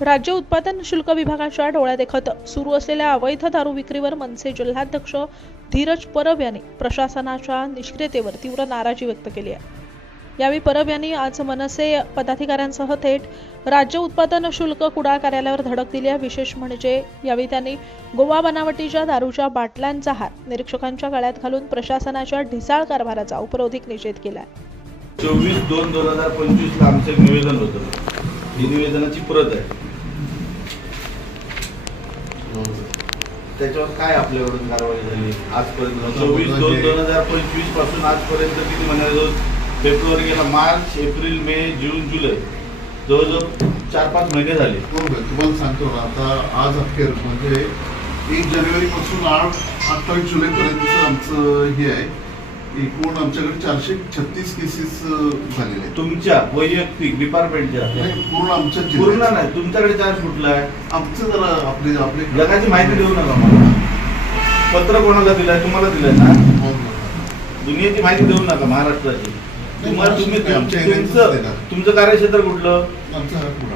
राज्य उत्पादन शुल्क विभागाच्या डोळ्यादेखत सुरू असलेल्या अवैध दारू विक्रीवर मनसे जिल्हाध्यक्ष धीरज परब यांनी प्रशासनाच्या निष्क्रियतेवर तीव्र नाराजी व्यक्त केली आहे. यावेळी परब यांनी आज मनसे पदाधिकाऱ्यांसह थेट राज्य उत्पादन शुल्क कुडाळ कार्यालयावर धडक दिली आहे. विशेष म्हणजे यावेळी त्यांनी गोवा बनावटीच्या दारूच्या बाटल्यांचा हार निरीक्षकांच्या गळ्यात घालून प्रशासनाच्या ढिसाळ कारभाराचा उपरोधिक निषेध केला चोवीस दोन दोन हजार पंचवीस आमचं निवेदन होतं. ही निवेदनाची प्रत आहे. त्याच्यावर काय आपल्याकडून कारवाई झाली? आजपर्यंत चोवीस दोन दोन हजार पंचवीसपासून आजपर्यंत किती महिने फेब्रुवारी गेला मार्च एप्रिल मे जून जुलै. जवळजवळ चार पाच महिने झाले. बरोबर आहे. तुम्हाला सांगतो ना आता आज अखेर म्हणजे एक जानेवारी पासून आठ अठ्ठावीस जुलैपर्यंत आमचं हे आहे. एकूण आमच्याकडे चारशे छत्तीस केसेस झालेले आहेत. तुमच्या वैयक्तिक डिपार्टमेंटच्या नाही, पूर्ण आमच्या पूर्ण जिल्ह्यात नाही तुमच्याकडे चार्ज कुठला आहे? आमचं जरा आपले आपले जगाची माहिती देऊ नका मला. पत्र कोणाला दिलंय? तुम्हाला दिलंय ना? हो, हो. दुनियेची माहिती देऊ नका महाराष्ट्राची. तुम्हाला तुम्ही नाही, आमच्या तुमचं एरियातच देणार. तुमचं कार्यक्षेत्र कुठलं? आमचा हा.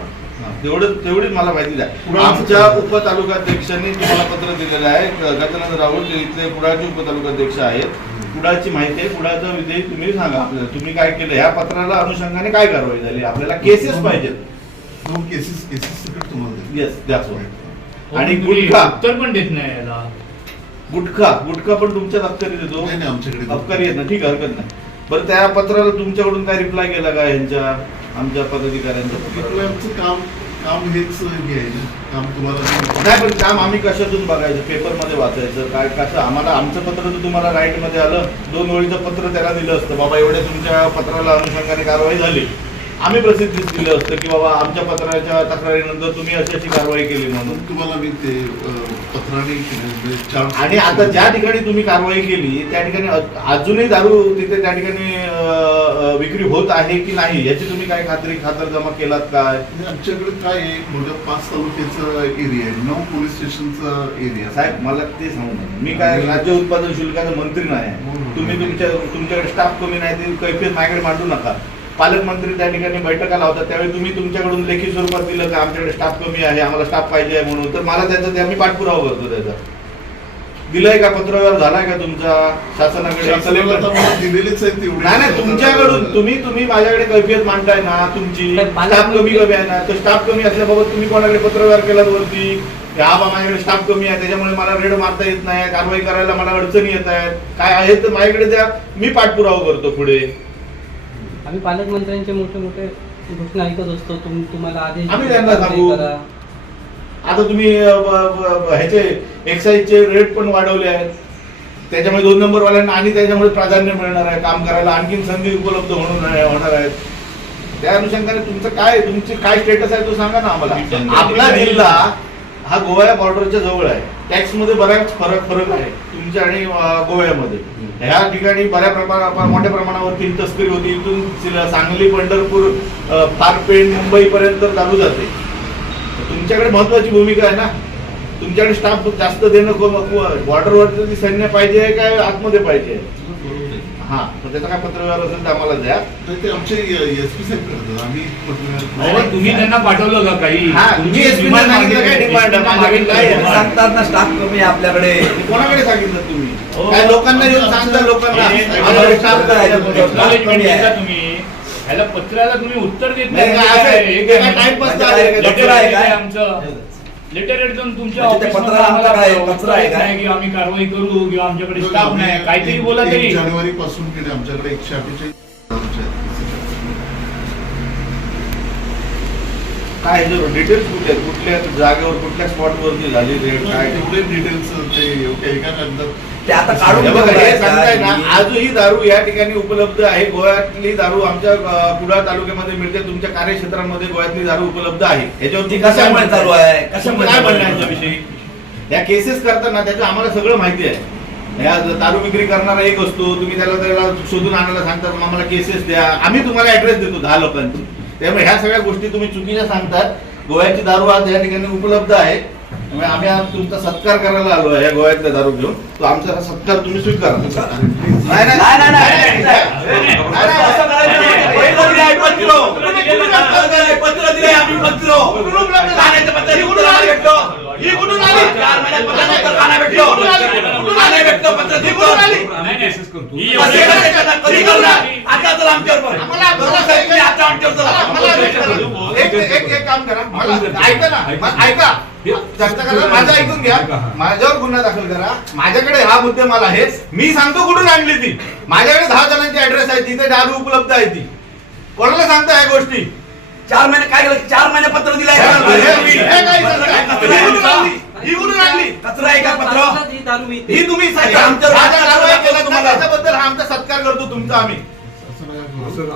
तेवढं तेवढीच मला माहिती द्या. आमच्या आमचं- उपतालुकाध्यक्षांनी तुम्हाला पत्र दिलेलं आहे. गजानंद राऊत जे इथले कुडाळचे उपतालुकाध्यक्ष आहेत कुडाळची माहिती आहे. कुडाळचा विषय तुम्ही सांगा आपल्याला. तुम्ही काय केलं? ह्या पत्राला अनुषंगाने काय कारवाई झाली? आपल्याला केसेस पाहिजेत. दोन केसेस केसेस तुम्हाला. येस द्याच आणि गुटखा. उत्तर पण देत नाही याला. गुटखा. गुटखा पण तुमच्यात अबकारी देतो. नाही, नाही, आमच्याकडे अबकारी येत ना. ठीक आहे हरकत नाही. बरं त्या पत्राला तुमच्याकडून काय रिप्लाय केला का यांच्या आमच्या पदाधिकाऱ्यांच्या काम काम हेच हे आहे ना. काम तुम्हाला नाही पण काम आम्ही कशातून बघायचं? पेपरमध्ये वाचायचं. काय कसं? आम्हाला आमचं पत्र तर तुम्हाला राईटमध्ये आलं. दोन ओळीचं पत्र त्याला दिलं असतं. बाबा एवढ्या तुमच्या पत्राला अनुषंगाने कारवाई झाली. आम्ही प्रसिद्धीत दिलं असतं की बाबा आमच्या पत्राच्या तक्रारीनंतर तुम्ही अशी अशी कारवाई केली म्हणून. तुम्हाला मी ते पत्राने आणि आता ज्या ठिकाणी तुम्ही कारवाई केली त्या ठिकाणी अजूनही दारू तिथे त्या ठिकाणी विक्री होत आहे की नाही याची तुम्ही काय खात्री खातर जमा केलात काय? आमच्याकडे काय म्हणजे पाच तालुक्याचा एरिया आहे नऊ पोलीस स्टेशनचा एरिया साहेब मला ते सांगू नका. मी काय राज्य उत्पादन शुल्काचा मंत्री नाही हो, हो. तुम्ही तुमच्या तुमच्याकडे स्टाफ कमी नाही ते कैफियत माझ्याकडे मांडू नका. पालकमंत्री त्या ठिकाणी बैठका लावतात त्यावेळी तुम्ही तुमच्याकडून लेखी स्वरूपात दिलं का आमच्याकडे स्टाफ कमी आहे आम्हाला स्टाफ पाहिजे आहे म्हणून? तर मला त्याचा ते आम्ही पाठपुरावा करतो त्याचा. दिलंय का पत्रव्यवहार झालाय का तुमचा शासनाकडे? दिलेलेच आहे नाही नाही तुमच्याकडून तुम्ही तुम्ही माझ्याकडे कैफियत मांडताय ना तुमची. स्टाफ कमी कमी आहे ना तर स्टाफ कमी असल्याबाबत तुम्ही कोणाकडे पत्रव्यवहार केला वरती? की हा बा माझ्याकडे स्टाफ कमी आहे त्याच्यामुळे मला रेड मारता येत नाही कारवाई करायला मला अडचणी येत आहेत. काय आहे तर माझ्याकडे द्या मी पाठपुरावा करतो पुढे. आम्ही पालकमंत्र्यांचे मोठे मोठे घोषणा ऐकत असतो. तुम तुम्हाला आदेश आम्ही त्यांना सांगू. करा. आता तुम्ही अ, ब- ब- ब- ह्याचे एक्साईजचे रेट पण वाढवले आहेत. त्याच्यामुळे दोन नंबर वाल्यांना आणि त्याच्यामुळे प्राधान्य मिळणार आहे. काम करायला आणखीन संधी उपलब्ध होणार आहे- होणार आहेत. त्या अनुषंगाने तुमचं काय तुमची काय स्टेटस आहे तो सांगा ना आम्हाला. आपला जिल्हा हा गोवा बॉर्डरच्या जवळ आहे. टॅक्समध्ये बराच फरक फरक आहे. तुमच्या आणि गोव्यामध्ये. ह्या ठिकाणी बऱ्या प्रमाणात मोठ्या प्रमाणावरती तस्करी होती. इथून सांगली पंढरपूर अ, फारपेण मुंबई पर्यंत दारू जाते तुमच्याकडे महत्वाची भूमिका आहे ना? तुमच्याकडे स्टाफ जास्त देणं बॉर्डरवरती सैन्य पाहिजे काय आतमध्ये पाहिजे हा तर त्याचा काय पत्रव्यवहार असेल तर आम्हाला द्या तर ते आमचे एस पी साहेब करतात आम्ही पत्रव्यवहार- तुम्ही त्यांना पाठवलं का काही हा, तुम्ही तुमची SP demand ला सांगितलं काय मागितली, demand आहे? SP ला माझ्याकडे काय आहे? मागितलं. सांगतात ना स्टाफ कमी आहे आपल्याकडे कोणाकडे सांगितलं तुम्ही हो. काय लोकांना येऊन सांगता लोकांना हे- हे- आम्हाला? Acknowledgement देता तुम्ही ह्याला पत्राला तुम्ही उत्तर देत नाही, काय असं आहे? हे काय काय टाइमपास म्हणजे आहे काय का? लेटर आहे काय? आमचं लेटर जाऊन तुमच्या म्हणजे ऑफिसमध्ये पत्राला आम्हाला आमचं काय? उत्तर पत्र आहे? नाही की आम्ही कारवाई करू किंवा आमच्याकडे स्टाफ नाही काहीतरी बोला तरी जानेवारी पासून केले आमच्याकडे एकशे अठ्ठेचाळीस काय डिटेल्स कुठे आहेत? कुठल्या जागेवर कुठल्या स्पॉटवरती झाली रेट काय? तेवढे डिटेल्स ते ते आता काढून हे बघा, हे ठेवलंय सांगताय ना का? आजही दारू या ठिकाणी उपलब्ध आहे. गोव्यातली दारू आमच्या अ, कुडाळ तालुक्यामध्ये मिळते. तुमच्या कार्यक्षेत्रामध्ये गोव्यातली दारू उपलब्ध आहे. याच्यावरती ती कशामुळे चालू आहे? कशामुळे काय चालू आहे? म्हणणं आहे याच्याविषयी? या केसेस करताना त्याचं आम्हाला सगळं माहिती आहे. या दारू विक्री करणारा एक असतो. तुम्ही त्याला त्याला शोधून आणायला सांगतात मग आम्हाला केसेस द्या. आम्ही तुम्हाला ऍड्रेस देतो दहा लोकांची. त्यामुळे ह्या सगळ्या गोष्टी तुम्ही चुकीच्या सांगतात. गोव्याची दारू आज या ठिकाणी उपलब्ध आहे. त्यामुळे आम्ही आज तुमचा सत्कार करायला आलो आहे या गोव्यातल्या दारू घेऊन. तो आमचा सत्कार तुम्ही स्वीकारा. नाही नाही. आम्ही कुठून भेटलो ही कुठून आली? चार महिन्यात पत्र भेटलो भेटलो पत्र ही कुठून आली? कधी आता चला आमच्यावर आता आमच्यावर चला. एक एक काम करा मला ऐका ना ऐका माझं ऐकून घ्या माझ्यावर गुन्हा दाखल करा माझ्याकडे हा मुद्देमाल आहे मी सांगतो कुठून आणली ती माझ्याकडे दहा जणांची ऍड्रेस आहे तिथे दारू उपलब्ध आहे ती कोणाला सांगता या गोष्टी? चार महिने काय केलं? चार महिने पत्र दिलंय. हे काय सांगताय? कचरा ही आहे का? ही पत्र ही तुम्ही. त्याच्याबद्दल हा आमचा सत्कार करतो तुमचा आम्ही.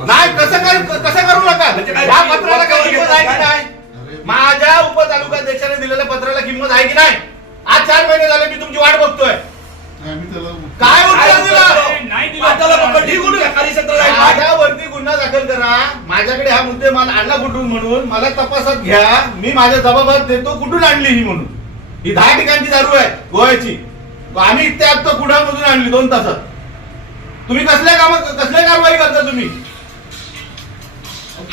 नाही कसं कर कसं करू नका? म्हणजे काय? या पत्राला काय किंमत आहे की काय? नाही माझ्या उपतालुकाध्यक्षाने दिलेल्या पत्राला किंमत आहे की नाही? आज चार महिने झाले मी तुमची वाट बघतोय. काय उत्तर दिलं? पाटाला पकड ही माझ्यावरती गुन्हा दाखल करा. माझ्याकडे हा मुद्दे मला आणला कुठून म्हणून? मला तपासात घ्या. मी माझ्या जबाबात देतो. कुठून आणली ही म्हणून? ही दहा ठिकाणची दारू आहे गोव्याची. आम्ही इथे आता कुडामधून आणली दोन तासात. तुम्ही कसल्या काम कसल्या कारवाई करता तुम्ही?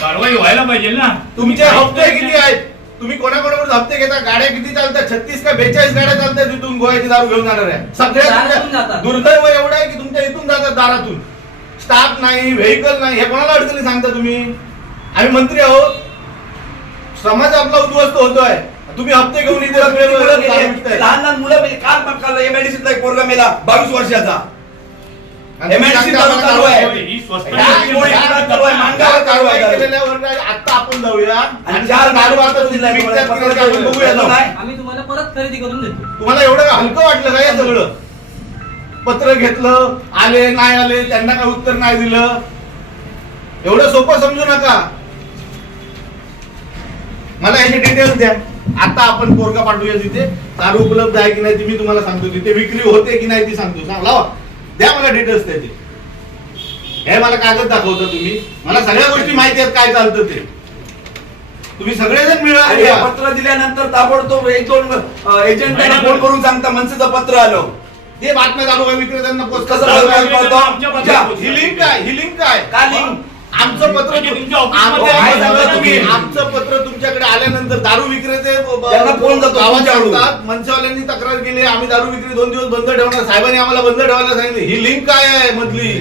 कारवाई व्हायला पाहिजे ना. तुमचे हप्ते किती आहेत? तुम्ही कोणाकोणाकडून हप्ते घेता? गाड्या किती चालतात? छत्तीस का बेचाळीस गाड्या चालतात तिथून गोव्याची दारू घेऊन जाणार आहे. सगळ्या. दुर्दैव एवढं आहे की तुमच्या इथून जातात दारातून. स्टाफ नाही व्हेकल नाही. हे कोणाला अडचणी सांगता तुम्ही? आम्ही मंत्री आहोत. समाज आपला उद्ध्वस्त होतोय. तुम्ही हप्ते घेऊन इथे. लहान लहान मुलं म्हणजे काल काल एमआयडीसीतला एक पोरगा मेला. बावीस वर्षाचा. आम्हाला चालू आहे. या- या- या आता. आपण जाऊया. आणि चार. आम्ही तुम्हाला परत खरेदी करून देतो. तुम्हाला एवढं हलकं वाटलं का हे सगळं? पत्र घेतलं आले नाही आले त्यांना काही उत्तर नाही दिलं? एवढं सोपं समजू नका. मला याचे डिटेल्स द्या. आता आपण पोरगा पाठवूया तिथे. दारू उपलब्ध आहे की नाही ती मी तुम्हाला सांगतो. तिथे विक्री होते की नाही ती सांगतो. सांग लावा. द्या मला डिटेल्स त्याचे. हे मला कागद दाखवता तुम्ही. मला सगळ्या गोष्टी माहिती आहेत काय चालतं ते. तुम्ही सगळेजण मिळा हे पत्र दिल्यानंतर ताबडतोब एक दोन एजंटांना फोन करून सांगता मनसेचं पत्र आलं. ते बातम्या चालू आहे विक्रेत्यांना पोस्ट कसं ही लिंक काय ही लिंक काय काय link? आमचं पत्र म्हणजे तुमच्या ऑफिसमध्ये आमचं- पत्र तुमच्याकडे आल्यानंतर दारू विक्रेते फोन जातो. सांगतात, मनसेवाल्यांनी तक्रार केली आम्ही दारू विक्री दोन दिवस बंद ठेवणार. साहेबांनी आम्हाला बंद ठेवायला सांगितले. ही लिंक काय आहे मधली.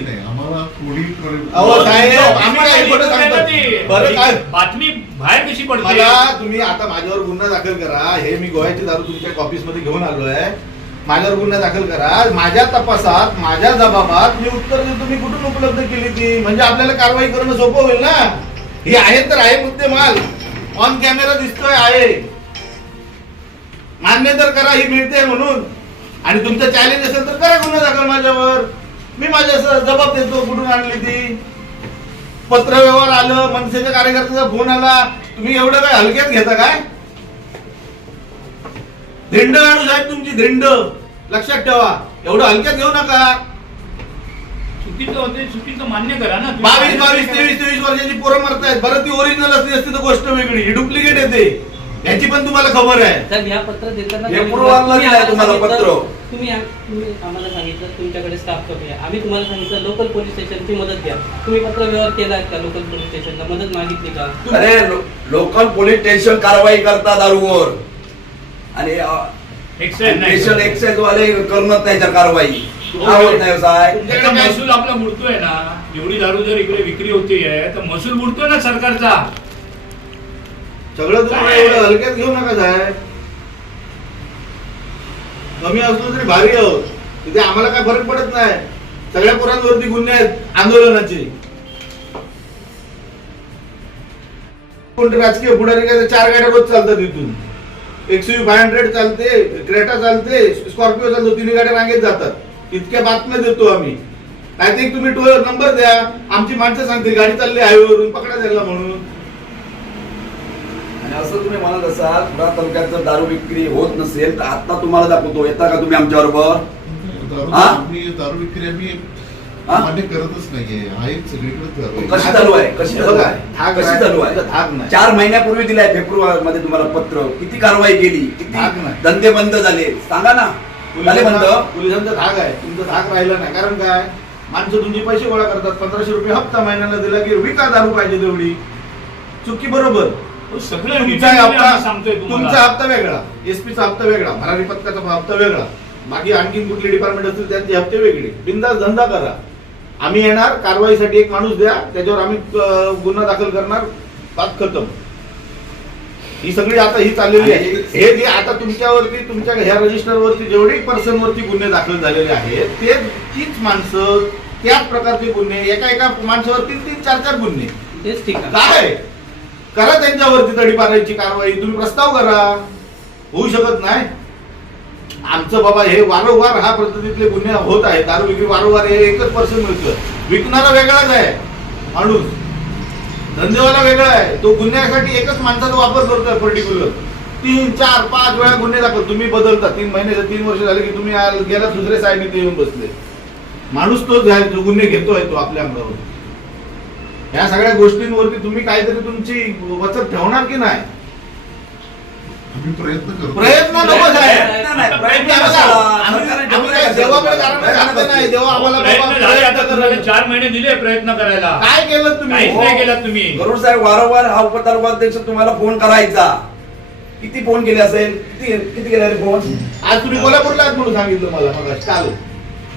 नाही, नाही, आम्हाला कोणी करे- अहो, साहेब, तुमच्या आम्ही काय ऑफिसमध्ये खोटं येतं सांगतो? ते. बरं, काय? बातमी बाहेर कशी पडते? मला तुम्ही आता माझ्यावर गुन्हा दाखल करा. हे मी गोव्याची दारू तुमच्या ऑफिसमध्ये घेऊन आलोय. माझ्यावर गुन्हा दाखल करा. माझ्या तपासात माझ्या जबाबात मी उत्तर देतो मी कुठून उपलब्ध केली ती? म्हणजे आपल्याला कारवाई करणं सोपं होईल ना? ही आहे तर आहे मुद्दे माल ऑन कॅमेरा दिसतोय आहे. मान्य तर करा ही मिळते म्हणून. आणि तुमचं चॅलेंज असेल तर करा गुन्हा दाखल माझ्यावर. मी माझ्या जबाब देतो कुठून आणली ती? पत्र व्यवहार आलं मनसेच्या कार्यकर्त्याचा फोन आला. तुम्ही एवढं काय हलक्यात घेता काय? धिंड आणू साहेब तुमची धिंड. लक्षात ठेवा. एवढं हलक्यात घेऊ नका. चुकीचं होते चुकीचं मान्य करा ना. बावीस बावीस तेवीस तेवीस वर्षाची पोरं मरतायत. बरं ती ओरिजिनल असली असती तर गोष्ट वेगळी. ही डुप्लिकेट येते. याची पण तुम्हाला खबर आहे. साहेब या पत्र देताना हे तुम्हाला पत्र. तुम्ही तुम्ही आम्हाला सांगितलं तुमच्याकडे स्टाफ कमी आहे. आम्ही तुम्हाला सांगितलं लोकल पोलीस स्टेशनची मदत घ्या. तुम्ही पत्र व्यवहार केला का लोकल पोलीस स्टेशनला मदत मागितली का? अरे लोकल पोलीस स्टेशन कारवाई करता दारूवर. आणि Excise नाही. स्टेशन एक्साइज वाले करणार नाही त्या कारवाई. का होत नाही हो साहेब? त्याचा महसूल आपला बुडतोय ना. एवढी दारू जर इकडे विक्री होतीये तर महसूल बुडतोय ना सरकारचा. सगळं तुम्हाला? एवढं हलक्यात घेऊ नका साहेब. कमी असलो तरी भारी आहोत. तिथे आम्हाला काय फरक पडत नाही. सगळ्या पोरांवरती गुन्हे आहेत आंदोलनाचे. कोणते राजकीय पुढारी काय चार गाड्या रोज चालतात इथून. एक्सयू फाय हंड्रेड चालते क्रेटा चालते स्कॉर्पिओ चालतो तिन्ही गाड्या रांगेत जातात. इतक्या बातम्या देतो आम्ही. नाही ते तुम्ही टोल नंबर द्या. आमची माणसं सांगते गाडी चालली हायवेवरून पकडा द्यायला म्हणून. आणि असं तुम्ही म्हणत असाल पुरा तालुक्यात जर दारू विक्री होत नसेल तर आता तुम्हाला दाखवतो. येता का तुम्ही आमच्या बरोबर दारू हा? आम्ही दारू विक्री आम्ही हा? मान्य करतच नाहीये. आहे सगळीकडे दारू आहे. कशी चालू आहे? कशी चालू आहे? कशी चालू आहे? धाक नाही. चार महिन्यापूर्वी दिलाय फेब्रुवारी मध्ये तुम्हाला पत्र. किती कारवाई केली? किती नाही. धंदे बंद झाले? सांगा ना. झाले बंद? पोलिसांचा पोलिसांचा धाक आहे. तुमचा धाक राहिला नाही. कारण काय? माणसं तुमचे पैसे गोळा करतात. पंधराशे रुपये हप्ता महिन्याला दिला की विका दारू पाहिजे तेवढी. चुकी बरोबर. सगळं तुमचा हप्ता सांगतोय तुमचा हप्ता वेगळा. एसपीचा हप्ता वेगळा. भरारी पथकाचा हप्ता वेगळा. बाकी आणखीन कुठले डिपार्टमेंट असतील त्यांचे हप्ते वेगळे. बिंदास धंदा करा. आम्ही येणार कारवाईसाठी एक माणूस द्या. त्याच्यावर आम्ही गुन्हा दाखल करणार. पाच खतम. ही सगळी आता ही चाललेली आहे. हे जे आता तुमच्यावरती तुमच्या ह्या रजिस्टरवरती जेवढे पर्सन वरती गुन्हे दाखल झालेले आहेत ते तीच माणसं त्याच प्रकारचे गुन्हे एका एका माणसावर तीन चार चार गुन्हे. तेच ठीक आहे. काय? करा त्यांच्यावरती तडी तडीपारायची कारवाई. तुम्ही प्रस्ताव करा. होऊ शकत नाही. आमचं बाबा हे वारंवार हा पद्धतीतले गुन्हे होत आहेत. दारू विक्री वारंवार हे एकच पर्सन मिळतं. विकणारा वेगळाच आहे. माणूस. धंदेवाला वेगळा आहे. तो गुन्ह्यासाठी एकच माणसाचा वापर करतोय पर्टिक्युलर तीन चार पाच वेळा गुन्हे दाखल. तुम्ही बदलता. तीन महिने तीन वर्ष झाले की तुम्ही गेला दुसऱ्या साईडने येऊन बसले. माणूस तोच आहे. जो गुन्हे घेतोय तो आपल्या अंगावर. या सगळ्या गोष्टींवरती तुम्ही काहीतरी तुमची वचक ठेवणार की नाही? आम्ही प्रयत्न करतो. प्रयत्न नको साहेब. नाही, नाही, प्रयत्न आम्ही आम्हाला- कशाला? आम्ही- सरकारने आम्ही काय ठेवलं देवाकडे कशाला? कारण सांगत नाही. देवा आम्हाला बाबा प्रयत्न झाले आता प्रयत्न तुम्हाला करा. चार महिने दिले प्रयत्न करायला. काय केलं तुम्ही? काहीच नाही केलं तुम्ही. गरुड साहेब वारंवार हा उपतालुकाध्यक्ष तुम्हाला फोन करायचा. किती फोन केले असेल? किती किती केले रे फोन? आज तुम्ही कोल्हापूरला आहात म्हणून सांगितलं मला मग काल.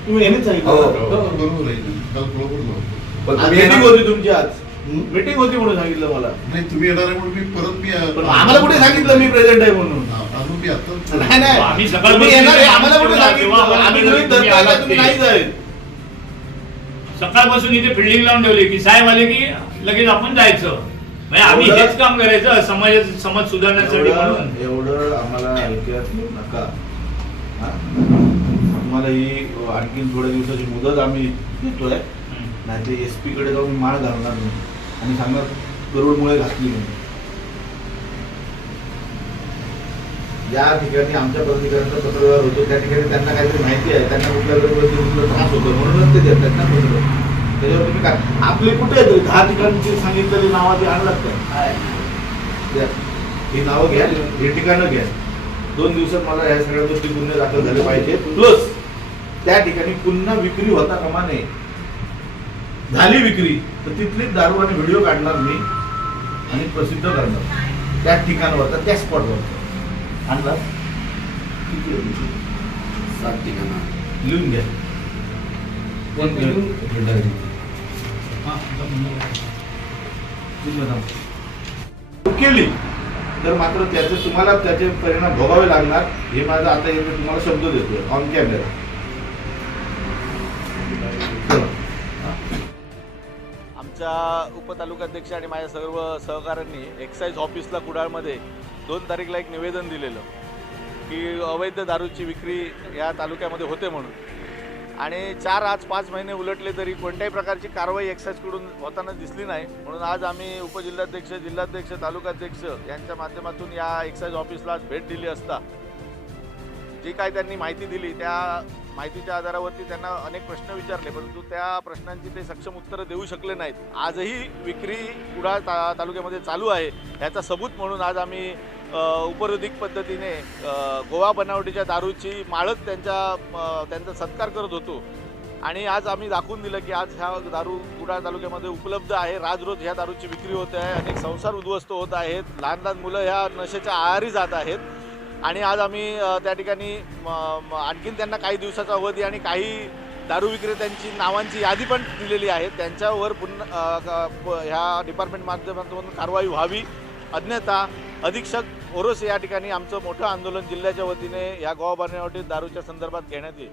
तुम्ही यांनीच हो. सांगितलं बरोबर आहे. काल कोल्हापूरला होतो. पण येणार- होती तुमची आज. हं? मीटिंग होती म्हणून सांगितलं मला. नाही तुम्ही येणार आहे म्हणून मी परत मी पण आम्हाला कुठे सांगितलं मी प्रेझेंट आहे म्हणून? हा, आलो मी आता नाही नाही. आम्ही सकाळपासून तुम्ही येणार आहे आम्हाला कुठे तेव्हा सांगितलं? आम्हाला आम्ही तुम्ही गृहीत धरतोय का आलात तुम्ही ते. नाही जाईल सकाळपासून इथे फिल्डिंग लावून ठेवली की साहेब आले की लगेच आपण जायचं. म्हणजे आम्ही हेच काम करायचं समाज समाज सुधारण्यासाठी म्हणून. एवढं आम्हाला ऐकत नका. हा? तुम्हाला ही आणखीन थोड्या दिवसाची मुदत आम्ही देतोय. नाही ते एस पी कडे जाऊन माळ घालणार नाही. आणि सांगणार गरुडमुळे घातली म्हणून ज्या ठिकाणी आमच्या पत्रकारांचा पत्रव्यवहार होतो. त्या ठिकाणी त्यांना काहीतरी माहिती आहे. त्यांना कुठल्या कुठला त्रास होतो म्हणूनच ते देतात ना पत्र त्याच्यावर तुम्ही काय आपले कुठे आहेत? दहा ठिकाणची सांगितलेली नावाची आणलात काय. ही नावं घ्या हे ठिकाणं घ्या. दोन दिवसात मला या सगळ्या गोष्टी गुन्हे दाखल झाले पाहिजे. प्लस त्या ठिकाणी पुन्हा विक्री होता कामा नये. झाली विक्री तर तिथलीच दारू आणि व्हिडिओ काढणार मी आणि प्रसिद्ध करणार त्या ठिकाणावर तर त्या स्पॉटवर आणला किती? सात ठिकाणं. लिहून घ्या कोण लिहून? हा, घ्या. केली तर मात्र त्याचे तुम्हाला त्याचे परिणाम भोगावे लागणार हे माझा आता एक मी तुम्हाला शब्द देतोय ऑन कॅमेरा आमच्या उपतालुकाध्यक्ष आणि माझ्या सर्व सहकाऱ्यांनी एक्साईज ऑफिसला कुडाळमध्ये दोन तारीखला एक निवेदन दिलेलं की अवैध दारूची विक्री या तालुक्यामध्ये होते म्हणून. आणि चार आज पाच महिने उलटले तरी कोणत्याही प्रकारची कारवाई एक्साईजकडून होताना दिसली नाही. म्हणून आज आम्ही उपजिल्हाध्यक्ष जिल्हाध्यक्ष तालुकाध्यक्ष यांच्या माध्यमातून या एक्साईज ऑफिसला आज भेट दिली असता. जी काय त्यांनी माहिती दिली त्या माहितीच्या आधारावरती त्यांना अनेक प्रश्न विचारले परंतु त्या प्रश्नांची ते सक्षम उत्तरं देऊ शकले नाहीत. आजही विक्री कुडाळ ता तालुक्यामध्ये चालू आहे. याचा सबूत म्हणून आज आम्ही उपरोधिक पद्धतीने गोवा बनावटीच्या दारूची माळत त्यांच्या त्यांचा सत्कार करत होतो. आणि आज आम्ही दाखवून दिलं की आज ह्या दारू कुडाळ तालुक्यामध्ये उपलब्ध आहे. राज रोज ह्या दारूची विक्री होते आहे. अनेक संसार उद्ध्वस्त होत आहेत. लहान लहान मुलं ह्या नशेच्या आहारी जात आहेत. आणि आज आम्ही त्या ठिकाणी आणखीन त्यांना काही दिवसाचा अवधी आणि काही दारू विक्रेत्यांची नावांची यादी पण दिलेली आहे. त्यांच्यावर पुन्हा ह्या डिपार्टमेंट माध्यमातून कारवाई व्हावी. अन्यथा अधीक्षक ओरोसे या ठिकाणी आमचं मोठं आंदोलन जिल्ह्याच्या वतीने या गोवा बनावटी दारूच्या संदर्भात घेण्यात येईल.